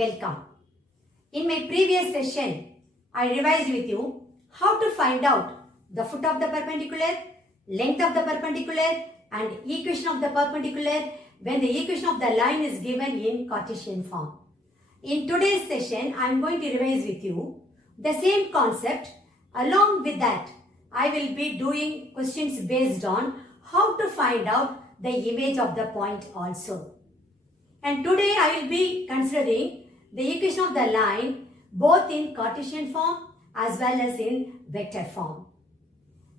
welcome. In my previous session, I revised with you how to find out the foot of the perpendicular, length of the perpendicular and equation of the perpendicular when the equation of the line is given in Cartesian form. In today's session, I am going to revise with you the same concept. Along with that, I will be doing questions based on how to find out the image of the point also. And today I will be considering the equation of the line both in Cartesian form as well as in vector form.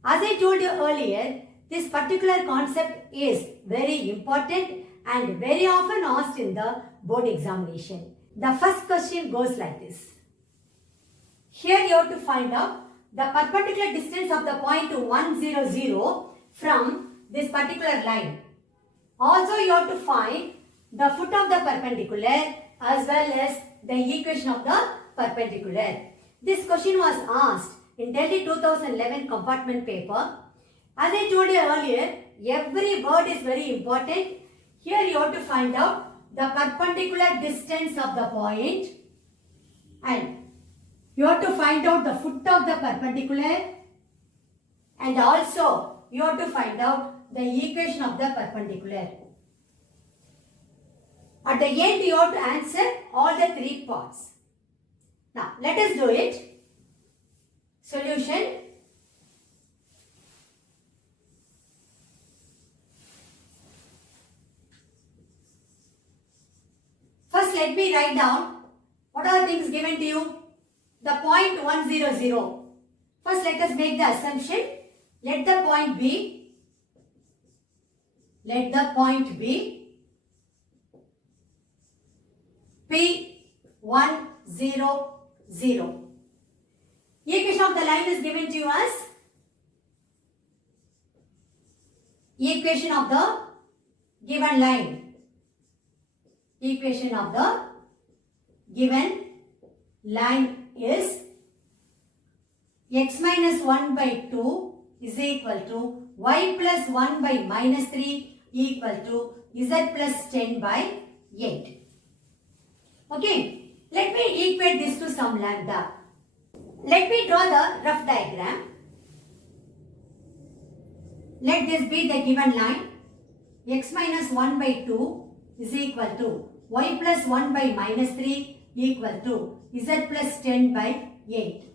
As I told you earlier, this particular concept is very important and very often asked in the board examination. The first question goes like this. Here you have to find out the perpendicular distance of the point 100 from this particular line. Also you have to find the foot of the perpendicular as well as the equation of the perpendicular. This question was asked in Delhi 2011 compartment paper. As I told you earlier, every word is very important. Here you have to find out the perpendicular distance of the point and you have to find out the foot of the perpendicular and also you have to find out the equation of the perpendicular. At the end you have to answer all the three parts. Now let us do it. Solution. First let me write down what are the things given to you. The point 100. First let us make the assumption. Let the point be P100. Equation of the line is given to you as equation of the given line. Equation of the given line is x minus 1 by 2 is equal to y plus 1 by minus 3 equal to z plus 10 by 8. Okay, let me equate this to some lambda. Let me draw the rough diagram. Let this be the given line. X minus 1 by 2 is equal to y plus 1 by minus 3 equal to z plus 10 by 8.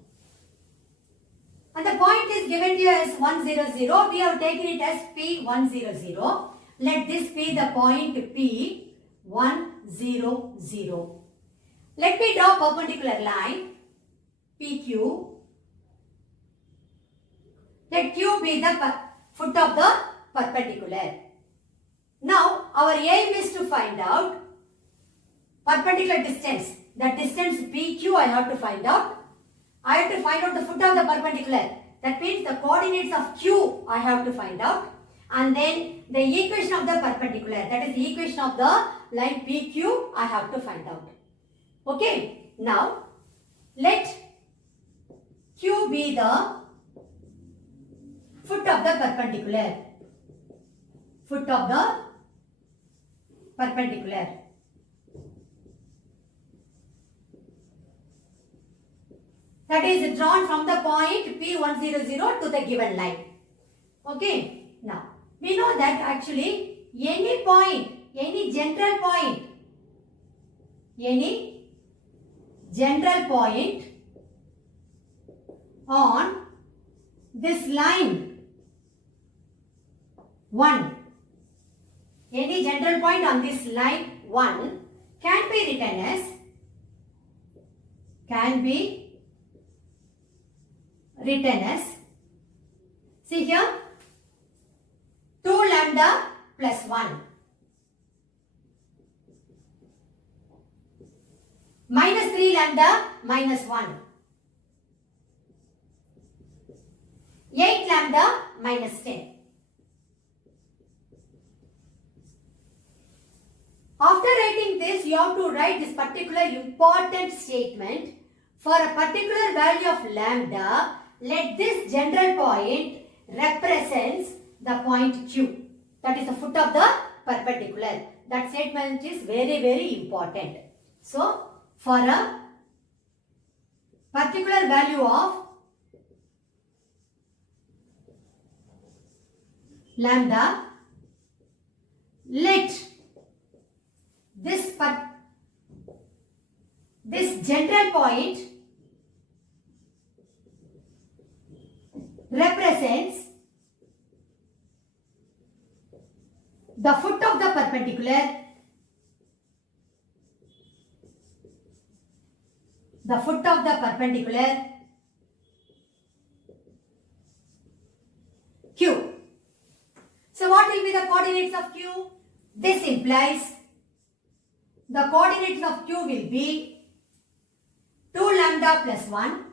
And the point is given to you as 100. We have taken it as P100. Let this be the point P100. Let me draw perpendicular line PQ. Let Q be the foot of the perpendicular. Now our aim is to find out perpendicular distance. The distance PQ I have to find out. I have to find out the foot of the perpendicular. That means the coordinates of Q I have to find out. And then the equation of the perpendicular. That is the equation of the line PQ I have to find out. Okay. Now let Q be the foot of the perpendicular. Foot of the perpendicular. That is drawn from the point P100 to the given line. Okay. Now, we know that actually any point, any general point on this line 1, any general point on this line 1 can be written as, see here, 2 lambda plus 1 minus 3 lambda minus 1 8 lambda minus 10. After writing this, you have to write this particular important statement. For a particular value of lambda, let this general point represents the point Q. That is the foot of the perpendicular. That statement is very, very important. So, for a particular value of lambda, let this general point represents the foot of the perpendicular, Q. So what will be the coordinates of Q? This implies the coordinates of Q will be 2 lambda plus 1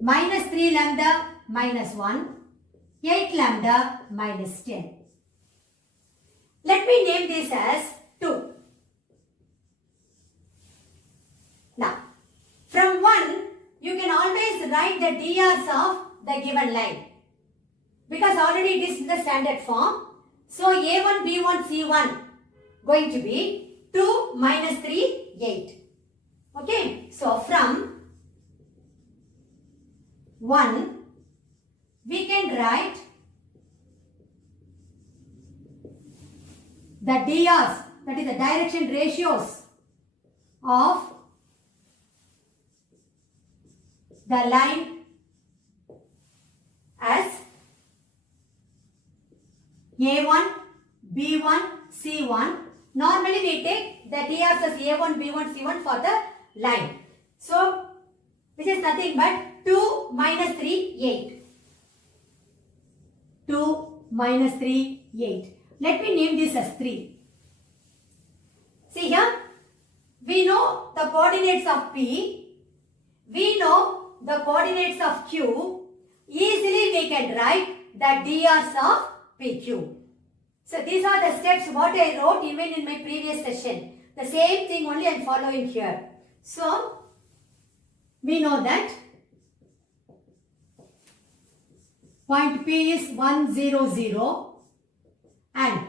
minus 3 lambda minus 1, 8 lambda minus 10. Let me name this as 2. Now, from 1, you can always write the DRs of the given line. Because already it is in the standard form. So, A1, B1, C1 going to be 2 minus 3, 8. Okay. So, from 1, we can write the DRs, that is the direction ratios of the line as A1, B1, C1. Normally we take the DRs as A1, B1, C1 for the line. So, which is nothing but 2 minus 3, 8. 2 minus 3, 8. Let me name this as 3. See here, we know the coordinates of P, we know the coordinates of Q. Easily we can write the DRs of PQ. So these are the steps what I wrote even in my previous session. The same thing only I am following here. So, we know that point P is 1, 0, 0 and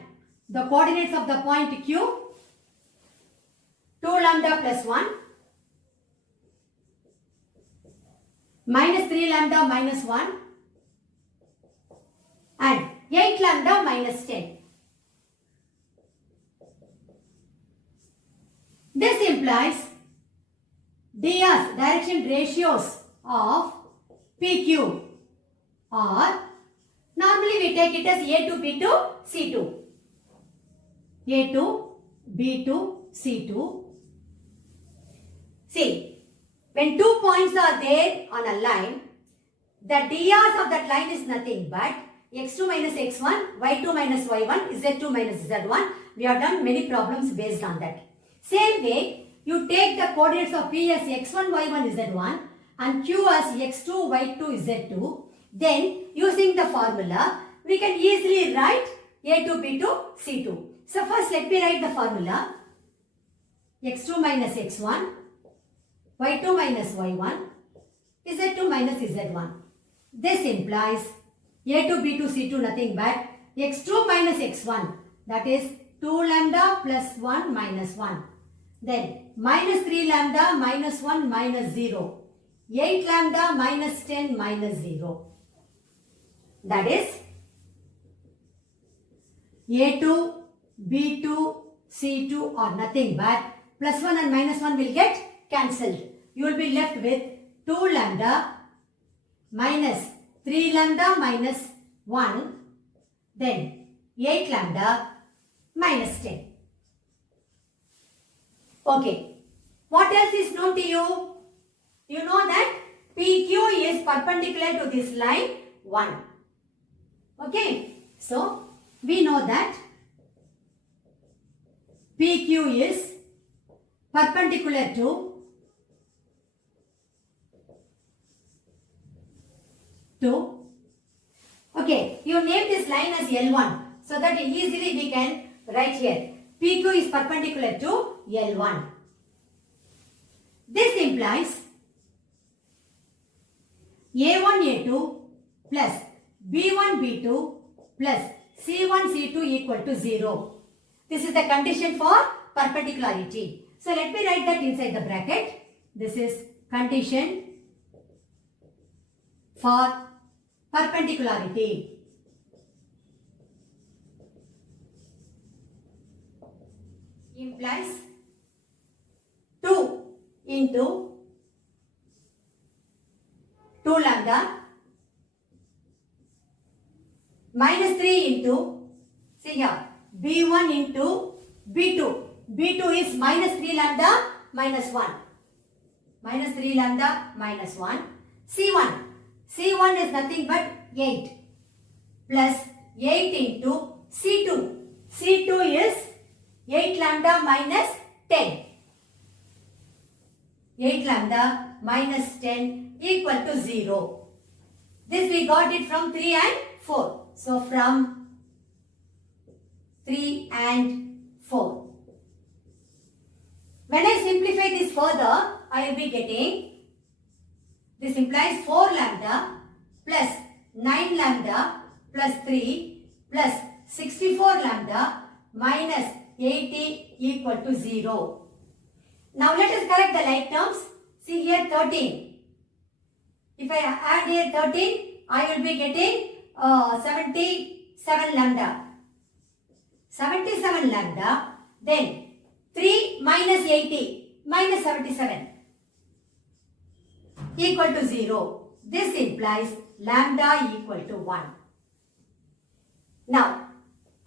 the coordinates of the point Q 2 lambda plus 1 minus 3 lambda minus 1 and 8 lambda minus 10. This implies DRs, direction ratios of PQ are, normally we take it as A2, B2, C2. A2, B2, C2. See, when 2 points are there on a line, the DRs of that line is nothing but x2 minus x1, y2 minus y1, z2 minus z1. We have done many problems based on that. Same way, you take the coordinates of P as x1, y1, z1 and Q as x2, y2, z2. Then, using the formula, we can easily write A2, B2, C2. So, first let me write the formula. x2 minus x1, y2 minus y1, z2 minus z1. This implies A2, B2, C2 nothing but x2 minus x1, that is 2 lambda plus 1 minus 1. Then minus 3 lambda minus 1 minus 0. 8 lambda minus 10 minus 0. That is A2, B2, C2 are nothing but plus 1 and minus 1 will get cancelled. You will be left with 2 lambda minus 3 lambda minus 1. Then 8 lambda minus 10. Okay. What else is known to you? You know that PQ is perpendicular to this line 1. Okay. So, we know that PQ is perpendicular to okay, you name this line as L1 so that easily we can write here. PQ is perpendicular to L1. This implies A1, A2 plus B1, B2 plus C1, C2 equal to 0. This is the condition for perpendicularity. So, So let me write that inside the bracket. This is condition for perpendicularity. Implies 2 into 2 lambda minus 3 into, see here, B1 into B2. B2 is minus 3 lambda minus 1. Minus 3 lambda minus 1. C1. C1 is nothing but 8 plus 8 into C2. C2 is 8 lambda minus 10. 8 lambda minus 10 equal to 0. This we got it from 3 and 4. So from 3 and 4. When I simplify this further, I will be getting, this implies 4 lambda plus 9 lambda plus 3 plus 64 lambda minus 80 equal to 0. Now let us correct the like terms. See here 13. If I add here 13, I will be getting 77 lambda. 77 lambda, then 3 minus 80 minus 77 equal to 0. This implies lambda equal to 1. Now,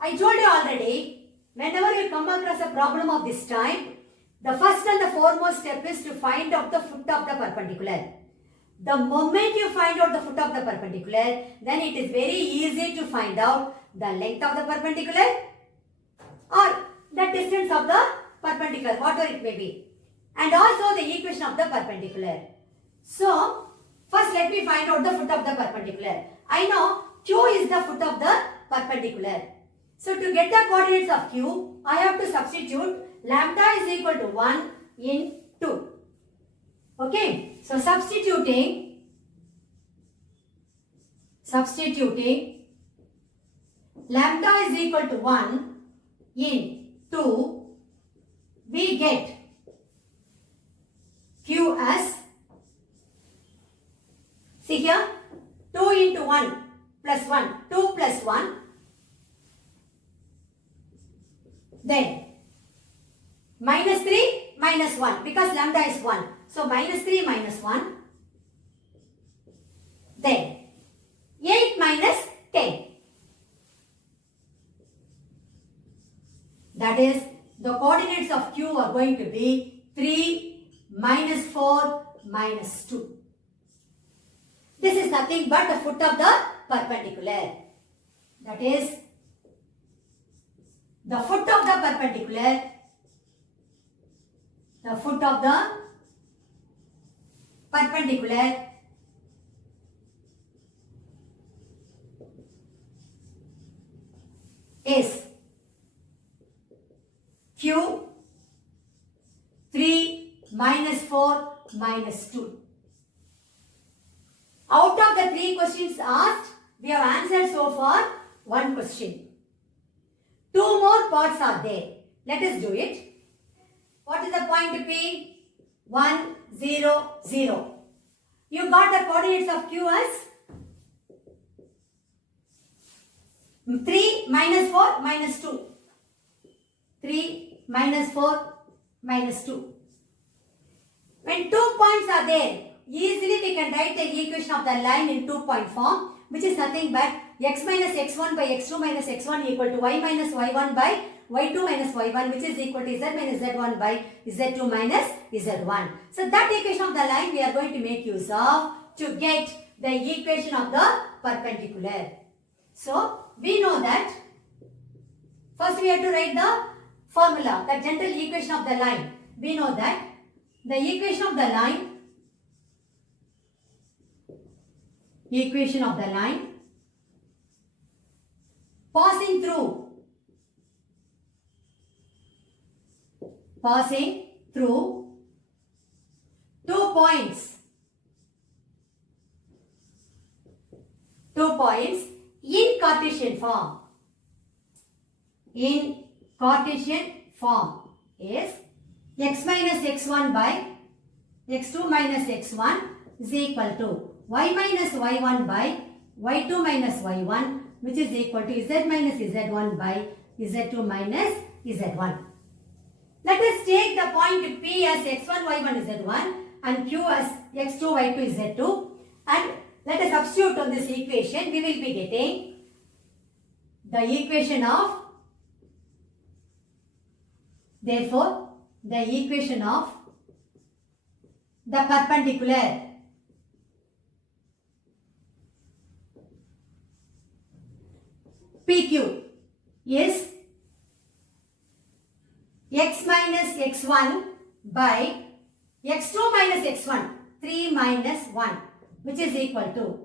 I told you already, whenever you come across a problem of this type, the first and the foremost step is to find out the foot of the perpendicular. The moment you find out the foot of the perpendicular, then it is very easy to find out the length of the perpendicular or the distance of the perpendicular, whatever it may be, and also the equation of the perpendicular. So, first let me find out the foot of the perpendicular. I know Q is the foot of the perpendicular. So, to get the coordinates of Q, I have to substitute lambda is equal to 1 in 2. Okay, so substituting lambda is equal to 1 in 2, we get Q as, see here, 2 into 1 plus 1, 2 plus 1, then minus 3 minus 1 because lambda is 1. So minus 3 minus 1, then 8 minus 10. That is, the coordinates of Q are going to be 3 minus 4 minus 2. This is nothing but the foot of the perpendicular. That is, the foot of the perpendicular, is Q 3 minus 4 minus 2. Out of the 3 questions asked, we have answered so far 1 question. 2 more parts are there. Let us do it. What is the point P? 1, 0, 0. You got the coordinates of Q as 3 minus 4 minus 2. 3 minus 4 minus 2. When 2 points are there, easily we can write the equation of the line in 2-point form, which is nothing but x minus x1 by x2 minus x1 equal to y minus y1 by y2 minus y1, which is equal to z minus z1 by z2 minus z1. So that equation of the line we are going to make use of to get the equation of the perpendicular. So we know that first we have to write the formula, the general equation of the line. We know that the equation of the line passing through 2 points in Cartesian form is x minus x1 by x2 minus x1 is equal to y minus y1 by y2 minus y1, which is equal to z minus z1 by z2 minus z1. Let us take the point P as x1, y1, z1 and Q as x2, y2, z2, and let us substitute on this equation. We will be getting the equation of, therefore, the equation of the perpendicular PQ is x minus x1 by x2 minus x1, 3 minus 1, which is equal to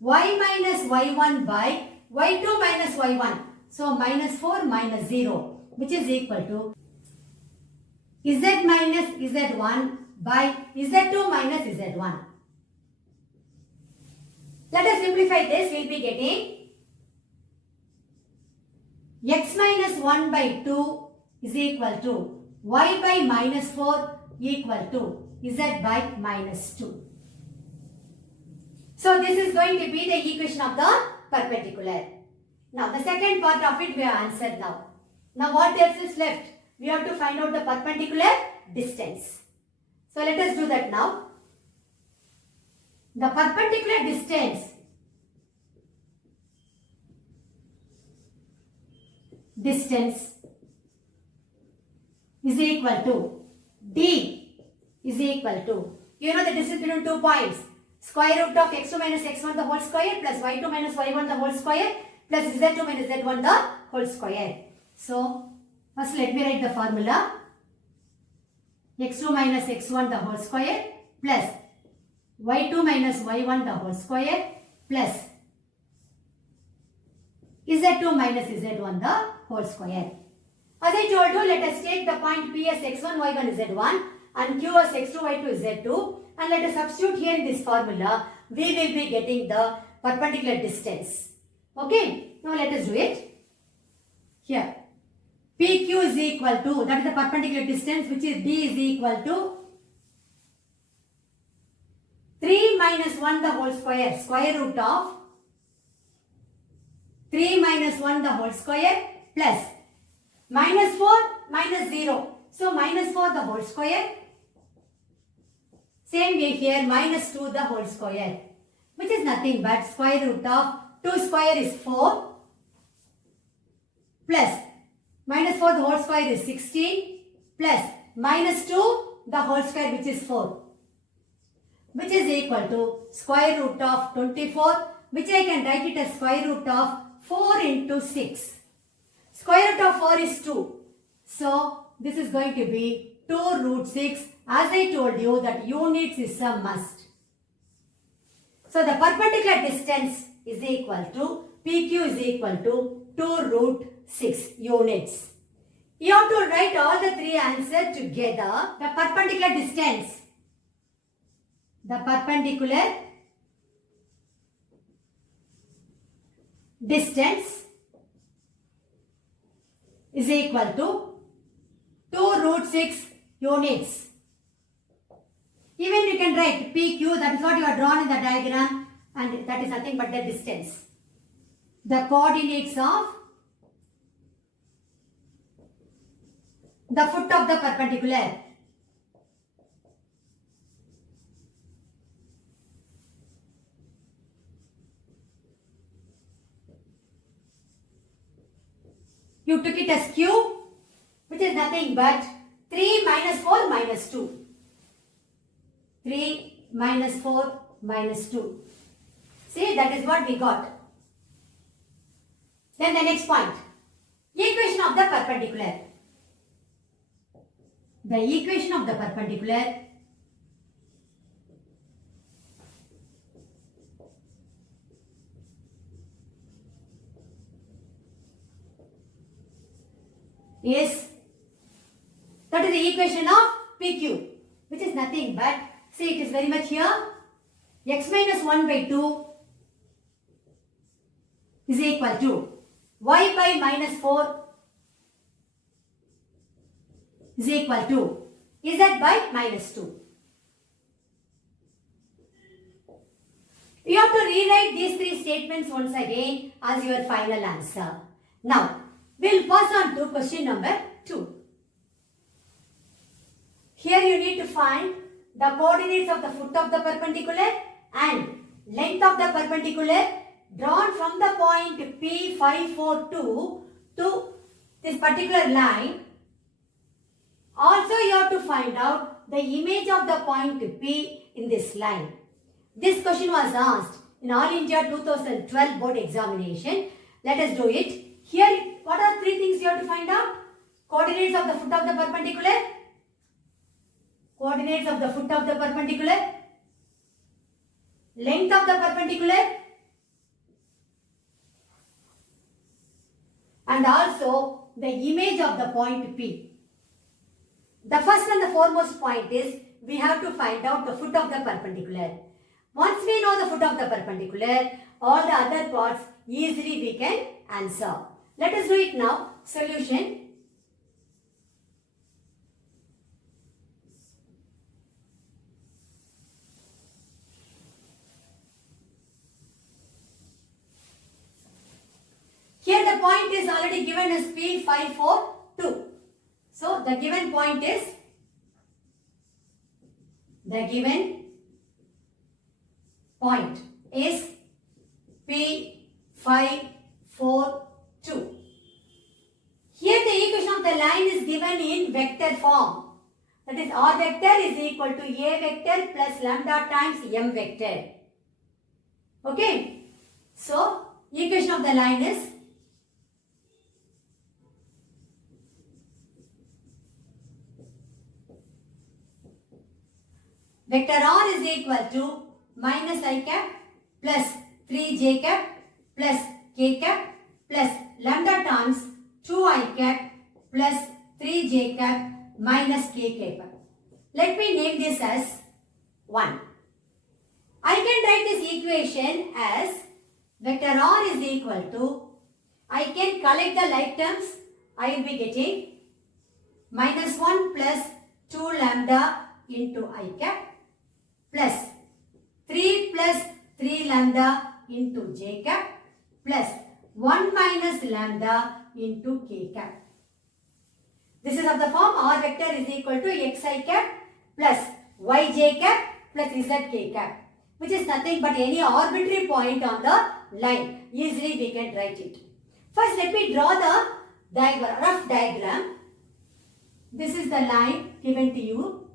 y minus y1 by y2 minus y1, so minus 4 minus 0, which is equal to z minus z1 by z2 minus z1. Let us simplify this. We will be getting x minus 1 by 2 is equal to y by minus 4 equal to z by minus 2. So this is going to be the equation of the perpendicular. Now the second part of it we have answered now. Now what else is left? We have to find out the perpendicular distance. So let us do that now. The perpendicular distance is equal to D is equal to, you know the distance between 2 points, square root of x2 minus x1 the whole square plus y2 minus y1 the whole square plus z2 minus z1 the whole square. So first let me write the formula. x2 minus x1 the whole square plus y2 minus y1 the whole square plus z2 minus z1 the whole square. As I told you, let us take the point P as x1, y1, z1 and Q as x2, y2, z2, and let us substitute here in this formula. We will be getting the perpendicular distance. Okay, now let us do it. Here, PQ is equal to, that is the perpendicular distance, which is D is equal to 3 minus 1 the whole square, square root of 3 minus 1 the whole square plus minus 4 minus 0. So minus 4 the whole square. Same way here, minus 2 the whole square, which is nothing but square root of 2 square is 4 plus minus 4 the whole square is 16 plus minus 2 the whole square, which is 4, which is equal to square root of 24, which I can write it as square root of 4 into 6. Square root of 4 is 2. So this is going to be 2 root 6. As I told you that units is a must. So the perpendicular distance is equal to, PQ is equal to 2 root 6 units. You have to write all the three answers together. The perpendicular distance. The perpendicular distance is equal to 2 root 6 units. Even you can write PQ, that is what you have drawn in the diagram, and that is nothing but the distance. The coordinates of the foot of the perpendicular. You took it as Q, which is nothing but 3 minus 4 minus 2. 3 minus 4 minus 2. See, that is what we got. Then the next point. Equation of the perpendicular. The equation of the perpendicular is, that is the equation of PQ, which is nothing but, see, it is very much here, x minus 1 by 2 is equal to y by minus 4 is equal to Z by minus 2. You have to rewrite these three statements once again as your final answer. Now, we'll pass on to question number 2. Here you need to find the coordinates of the foot of the perpendicular and length of the perpendicular drawn from the point P542 to this particular line. Also, you have to find out the image of the point P in this line. This question was asked in All India 2012 board examination. Let us do it. Here, what are three things you have to find out? Coordinates of the foot of the perpendicular. Coordinates of the foot of the perpendicular. Length of the perpendicular. And also the image of the point P. The first and the foremost point is we have to find out the foot of the perpendicular. Once we know the foot of the perpendicular, all the other parts easily we can answer. Let us do it now. Solution. Here the point is already given as P542. So the given point is P542. Here the equation of the line is given in vector form. That is R vector is equal to A vector plus lambda times M vector. Okay. So equation of the line is vector R is equal to minus I cap plus 3j cap plus k cap plus lambda times 2I cap plus 3j cap minus k cap. Let me name this as 1. I can write this equation as vector R is equal to, I can collect the like terms, I will be getting minus 1 plus 2 lambda into I cap plus 3 plus 3 lambda into j cap plus 1 minus lambda into k cap. This is of the form R vector is equal to xi cap plus yj cap plus zk cap, which is nothing but any arbitrary point on the line. Easily we can write it. First let me draw the rough diagram. This is the line given to you,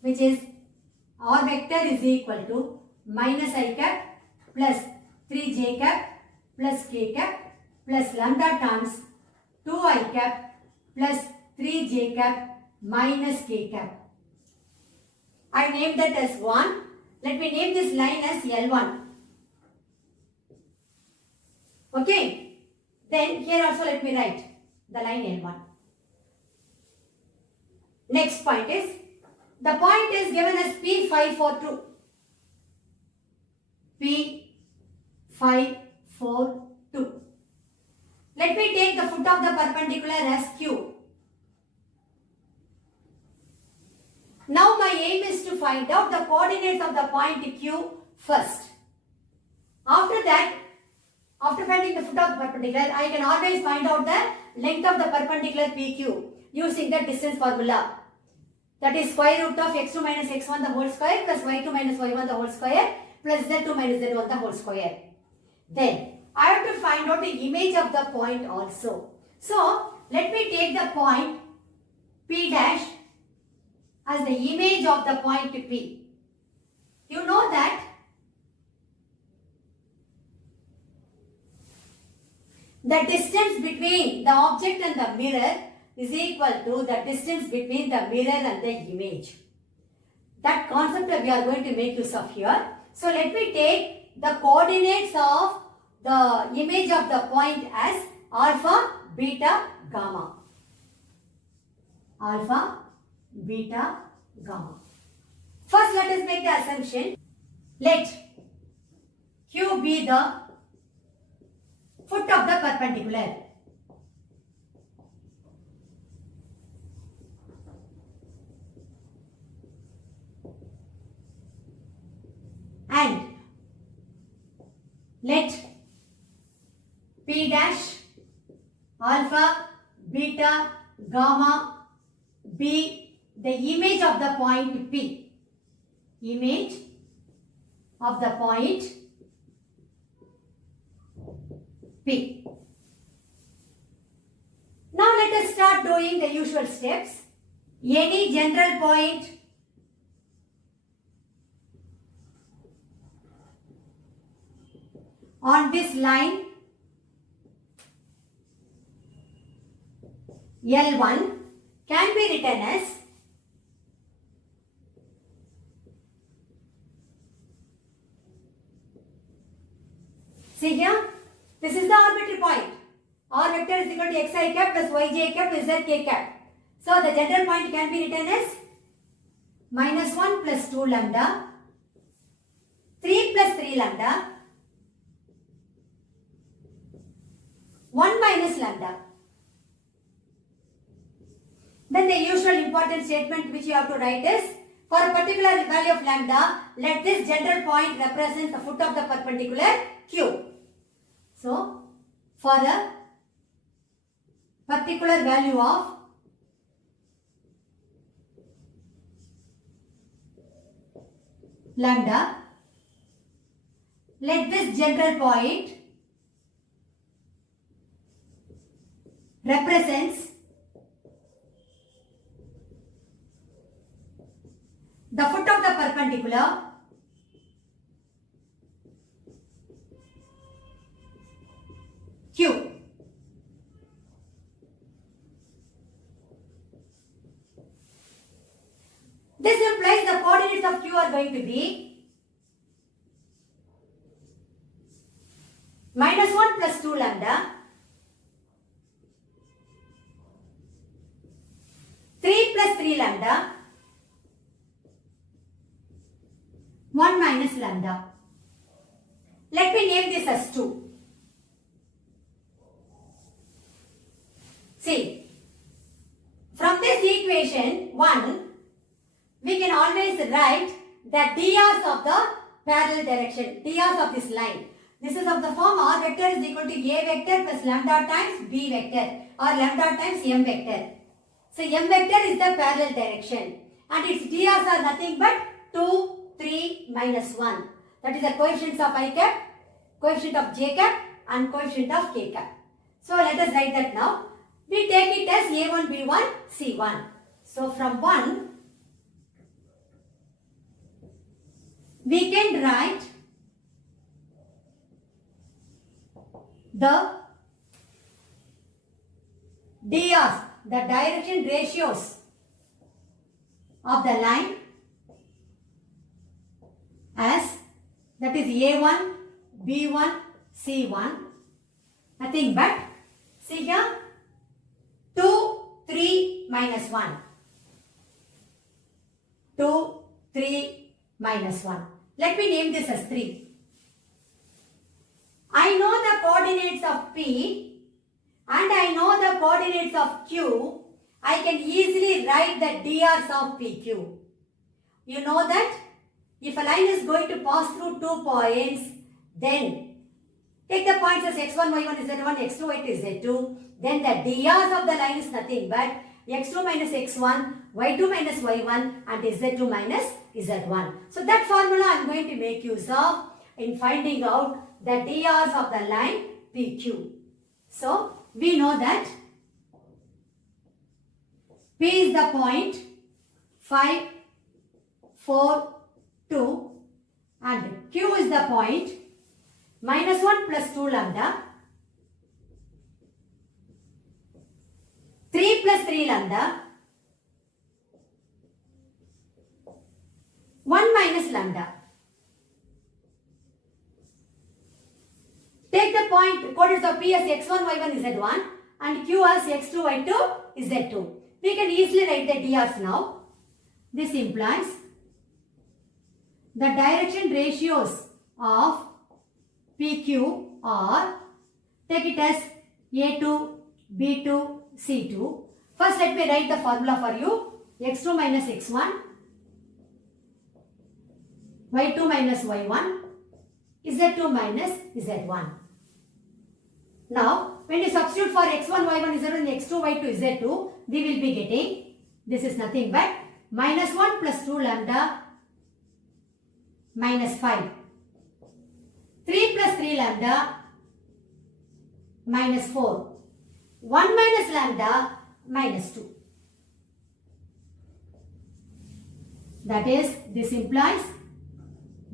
which is R vector is equal to minus I cap plus 3j cap plus k cap plus lambda times 2I cap plus 3j cap minus k cap. I named that as 1. Let me name this line as L1. Okay. Then here also let me write the line L1. Next point is, the point is given as P542. P542. Let me take the foot of the perpendicular as Q. Now my aim is to find out the coordinates of the point Q first. After that, after finding the foot of the perpendicular, I can always find out the length of the perpendicular PQ using the distance formula. That is square root of x2 minus x1 the whole square plus y2 minus y1 the whole square plus z2 minus z1 the whole square. Then I have to find out the image of the point also. So let me take the point P dash as the image of the point P. You know that the distance between the object and the mirror is equal to the distance between the mirror and the image. That concept we are going to make use of here. So let me take the coordinates of the image of the point as alpha, beta, gamma. Alpha, beta, gamma. First let us make the assumption. Let Q be the foot of the perpendicular. and let P dash alpha, beta, gamma be the image of the point P. Image of the point P. Now let us start doing the usual steps. Any general point on this line L1 can be written as see here, this is the arbitrary point. R vector is equal to xi cap plus yj cap plus zk cap. So the general point can be written as minus 1 plus 2 lambda, 3 plus 3 lambda, 1 minus lambda. Then the usual important statement which you have to write is, for a particular value of lambda, let this general point represent the foot of the perpendicular Q. So, for a particular value of lambda, let this general point represents the foot of the perpendicular Q. This implies the coordinates of Q are going to be minus 1 plus 2 lambda, 3 plus 3 lambda, 1 minus lambda. Let me name this as 2. See, from this equation 1, we can always write the drs of the parallel direction, drs of this line. This is of the form r vector is equal to a vector plus lambda times b vector or lambda times m vector. So m vector is the parallel direction and its drs are nothing but 2, 3, minus 1. That is the coefficients of I cap, coefficient of j cap and coefficient of k cap. So let us write that now. We take it as a1, b1, c1. So from 1, we can write the drs, the direction ratios of the line as that is a1, b1, c1, nothing but see here 2, 3, minus 1, 2, 3, minus 1. Let me name this as 3. I know the coordinates of P and I know the coordinates of Q. I can easily write the drs of PQ. You know that if a line is going to pass through 2 points, then take the points as x1, y1, z1, x2, y2, z2. Then the drs of the line is nothing but x2 minus x1, y2 minus y1 and z2 minus z1. So that formula I am going to make use of in finding out the drs of the line PQ. So we know that P is the point 5, 4, 2 and Q is the point minus 1 plus 2 lambda, 3 plus 3 lambda, 1 minus lambda. Take the point coordinates of P as x1, y1, z1 and Q as x2, y2, z2. We can easily write the drs now. This implies the direction ratios of PQ are, take it as A2, B2, C2. First let me write the formula for you. x2 minus x1, y2 minus y1, z2 minus z1. Now, when you substitute for x1, y1, z1 and x2, y2, z2, we will be getting, this is nothing but minus 1 plus 2 lambda minus 5. 3 plus 3 lambda minus 4. 1 minus lambda minus 2. That is, this implies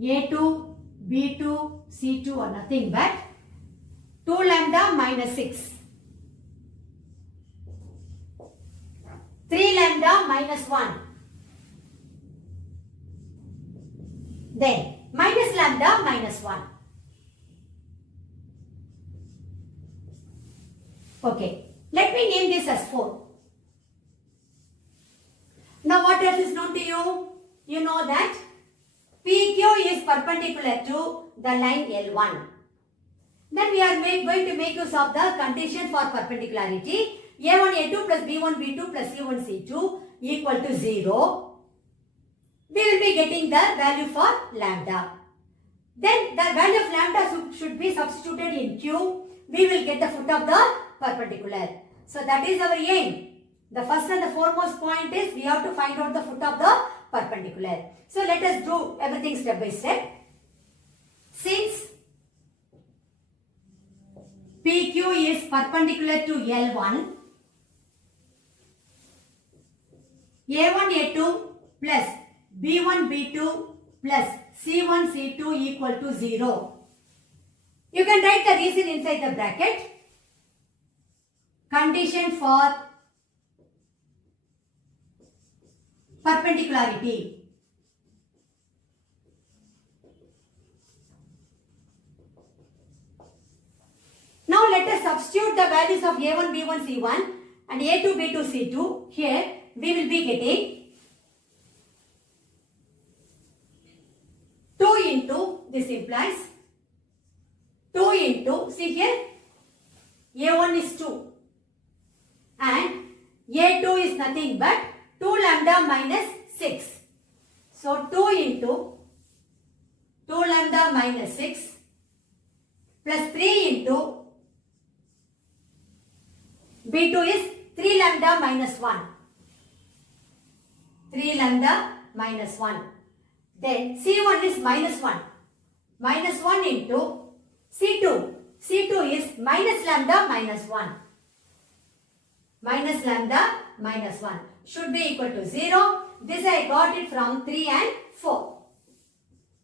A2, B2, C2 are nothing but 2 lambda minus 6. 3 lambda minus 1. Then minus lambda minus 1. Okay, let me name this as 4. Now what else is known to you? You know that PQ is perpendicular to the line L1. Then we are going to make use of the condition for perpendicularity. A1, A2 plus B1, B2 plus C1, C2 equal to 0. We will be getting the value for lambda. Then the value of lambda should be substituted in Q. We will get the foot of the perpendicular. So that is our aim. The first and the foremost point is we have to find out the foot of the perpendicular. So let us do everything step by step. Since PQ is perpendicular to L1, A1, A2 plus B1, B2 plus C1, C2 equal to 0. You can write the reason inside the bracket. Condition for perpendicularity. Now let us substitute the values of A1, B1, C1 and A2, B2, C2. Here we will be getting 2 into, this implies 2 into, see here, A1 is 2 and A2 is nothing but 2 lambda minus 6. So 2 into 2 lambda minus 6 plus 3 into B2 is 3 lambda minus 1. 3 lambda minus 1. Then C1 is minus 1. Minus 1 into C2. C2 is minus lambda minus 1. Minus lambda minus 1 should be equal to 0. This I got it from 3 and 4.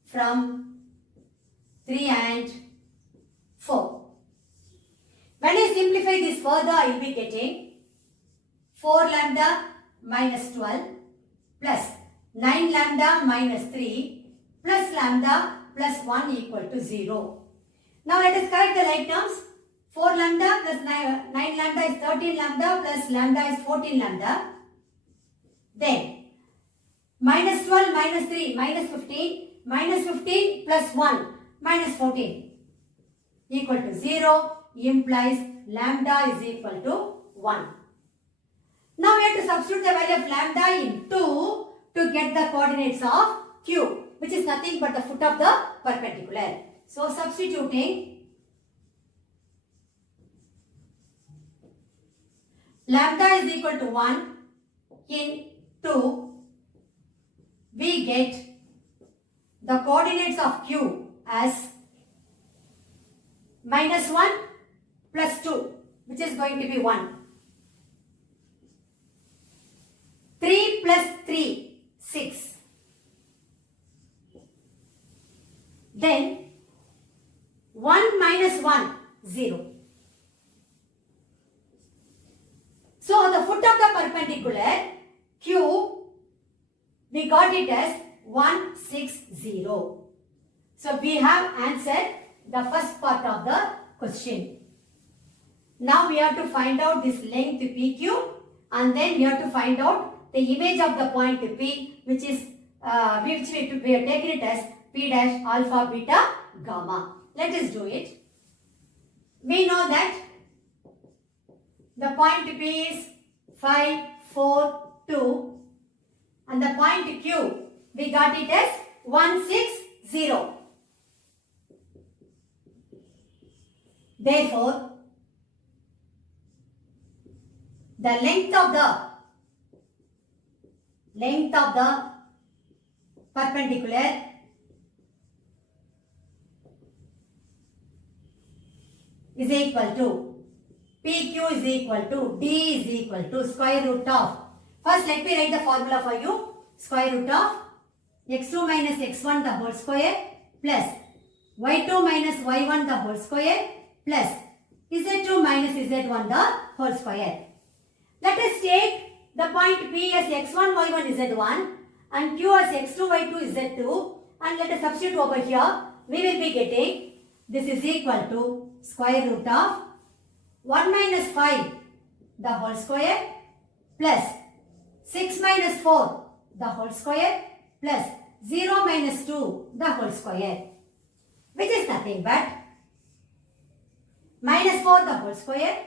From 3 and 4. When I simplify this further, I will be getting 4 lambda minus 12 plus 9 lambda minus 3 plus lambda plus 1 equal to 0. Now let us correct the like terms. 4 lambda plus 9 lambda is 13 lambda plus lambda is 14 lambda. Then minus 12 minus 3 minus 15 minus 15 plus 1 minus 14 equal to 0 implies lambda is equal to 1. Now we have to substitute the value of lambda in 2 to get the coordinates of Q, which is nothing but the foot of the perpendicular. So substituting lambda is equal to 1 in 2, we get the coordinates of Q as minus 1 plus 2, which is going to be 1. 3 plus 3, 6. Then 1 minus 1, 0. So on the foot of the perpendicular Q, we got it as 160. So we have answered the first part of the question. Now we have to find out this length PQ and then we have to find out the image of the point P, which is we have taken it as P dash alpha beta gamma. Let us do it. We know that the point P is 5, 4, 2 and the point Q we got it as 1, 6, 0. Therefore, the length of the perpendicular is equal to PQ is equal to D is equal to square root of. First, let me write the formula for you. Square root of x2 minus x1 the whole square plus y2 minus y1 the whole square plus z2 minus z1 the whole square. Let us take the point P as x1, y1, z1 and Q as x2, y2, z2 and let us substitute over here. We will be getting this is equal to square root of 1 minus 5 the whole square plus 6 minus 4 the whole square plus 0 minus 2 the whole square, which is nothing but minus 4 the whole square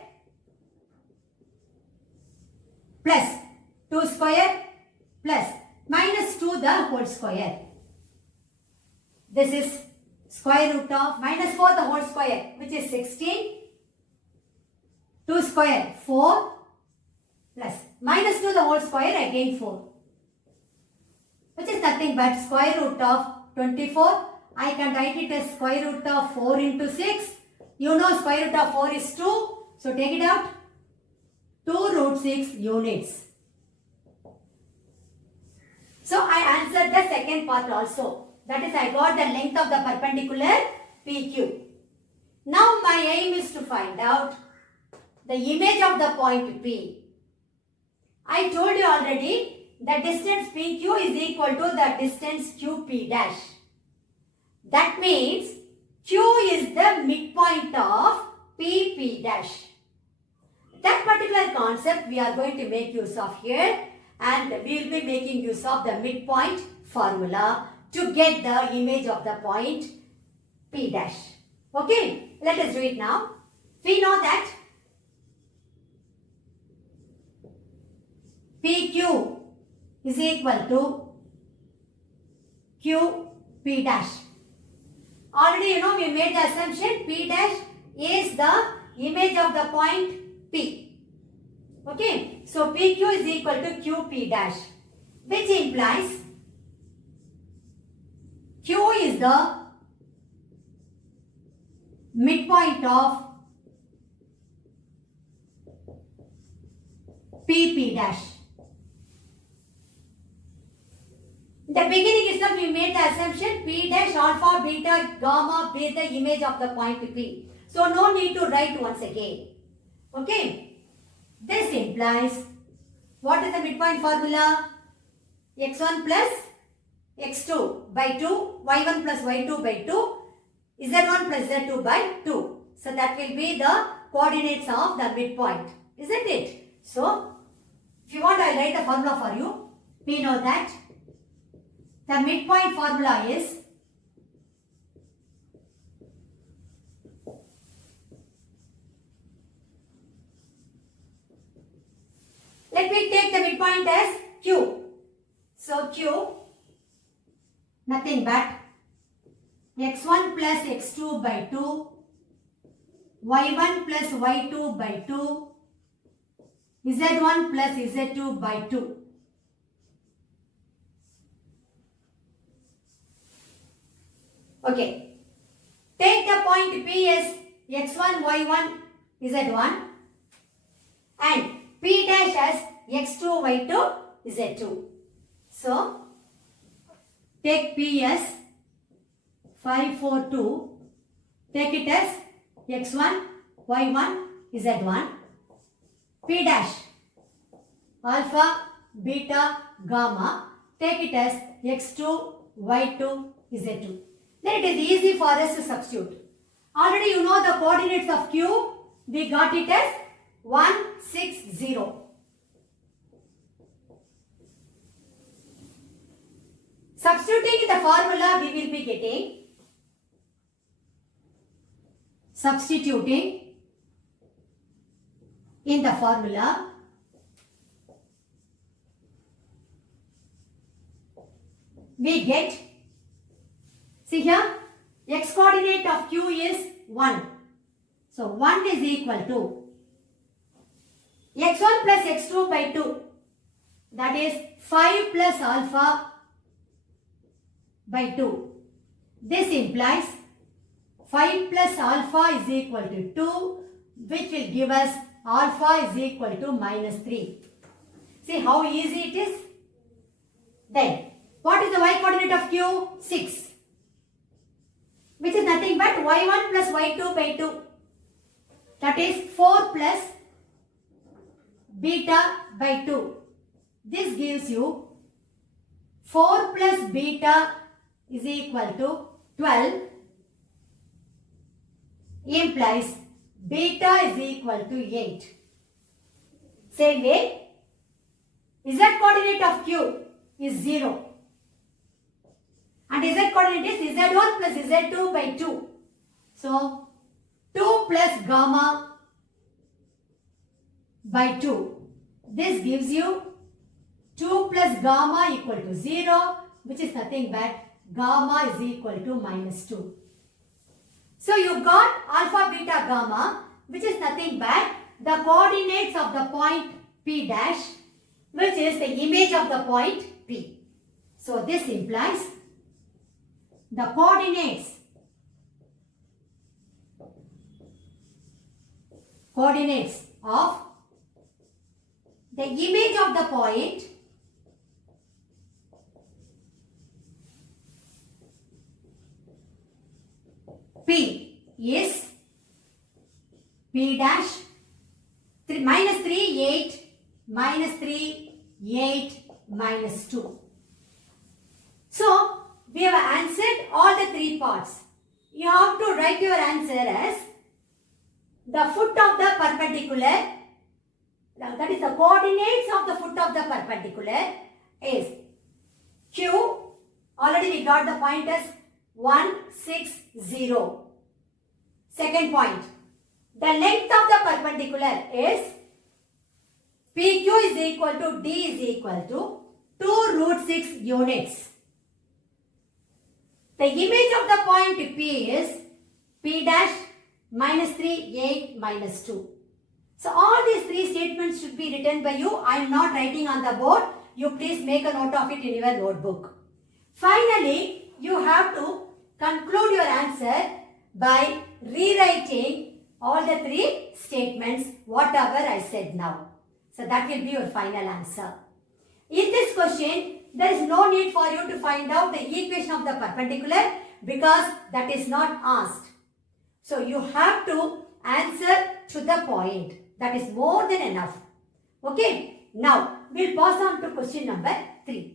plus 2 square plus minus 2 the whole square. This is square root of minus 4 the whole square, which is 16. 2 square 4 plus minus 2 the whole square again 4, which is nothing but square root of 24. I can write it as square root of 4 into 6. You know square root of 4 is 2. So take it out. 2 root 6 units. So I answered the second part also. That is, I got the length of the perpendicular PQ. Now my aim is to find out the image of the point P. I told you already the distance PQ is equal to the distance QP dash. That means Q is the midpoint of PP dash. That particular concept we are going to make use of here, and we will be making use of the midpoint formula to get the image of the point P dash. Okay, let us do it now. We know that PQ is equal to QP dash. Already you know we made the assumption P dash is the image of the point P. Okay, so PQ is equal to QP dash, which implies Q is the midpoint of PP dash. In the beginning itself we made the assumption P dash alpha beta gamma be the image of the point P. So no need to write once again. Okay. This implies, what is the midpoint formula? x1 plus x2 by 2, y1 plus y2 by 2, z1 plus z2 by 2. So that will be the coordinates of the midpoint, isn't it? So, if you want, I will write the formula for you. We know that the midpoint formula is let me take the midpoint as Q. So Q, nothing but x1 plus x2 by 2, y1 plus y2 by 2, z1 plus z2 by 2. Okay. Take the point P as x1, y1, z1 and P dash as x2, y2, z2. So, take P as 5, 4, 2. Take it as x1, y1, z1. P dash alpha, beta, gamma. Take it as x2, y2, z2. Then it is easy for us to substitute. Already you know the coordinates of Q. We got it as 1, 6, 0. Substituting the formula, we will be getting, substituting in the formula, we get See here, x coordinate of q is 1. So 1 is equal to x1 plus x2 by 2. That is 5 plus alpha by 2. This implies 5 plus alpha is equal to 2, which will give us alpha is equal to minus 3. See how easy it is? Then, what is the y coordinate of q? 6. Which is nothing but y1 plus y2 by 2. That is 4 plus beta by 2. This gives you 4 plus beta is equal to 12, implies beta is equal to 8. Same way, z coordinate of q is 0. And z coordinate is z1 plus z2 by 2. So, 2 plus gamma by 2. This gives you 2 plus gamma equal to 0, which is nothing but gamma is equal to minus 2. So, you got alpha, beta, gamma, which is nothing but the coordinates of the point P dash, which is the image of the point P. So, this implies the coordinates of the image of the point P is P dash minus 3, 8, minus 3, 8, minus 2. So, we have answered all the three parts. You have to write your answer as the foot of the perpendicular, that is the coordinates of the foot of the perpendicular is Q, already we got the point as 1, 6, 0. Second point, the length of the perpendicular is PQ is equal to D is equal to 2 root 6 units. The image of the point P is P dash minus 3, 8, minus 2. So, all these three statements should be written by you. I am not writing on the board. You please make a note of it in your notebook. Finally, you have to conclude your answer by rewriting all the three statements, whatever I said now. So, that will be your final answer. In this question, there is no need for you to find out the equation of the perpendicular because that is not asked. So, you have to answer to the point. That is more than enough. Okay. Now, we will pass on to question number 3.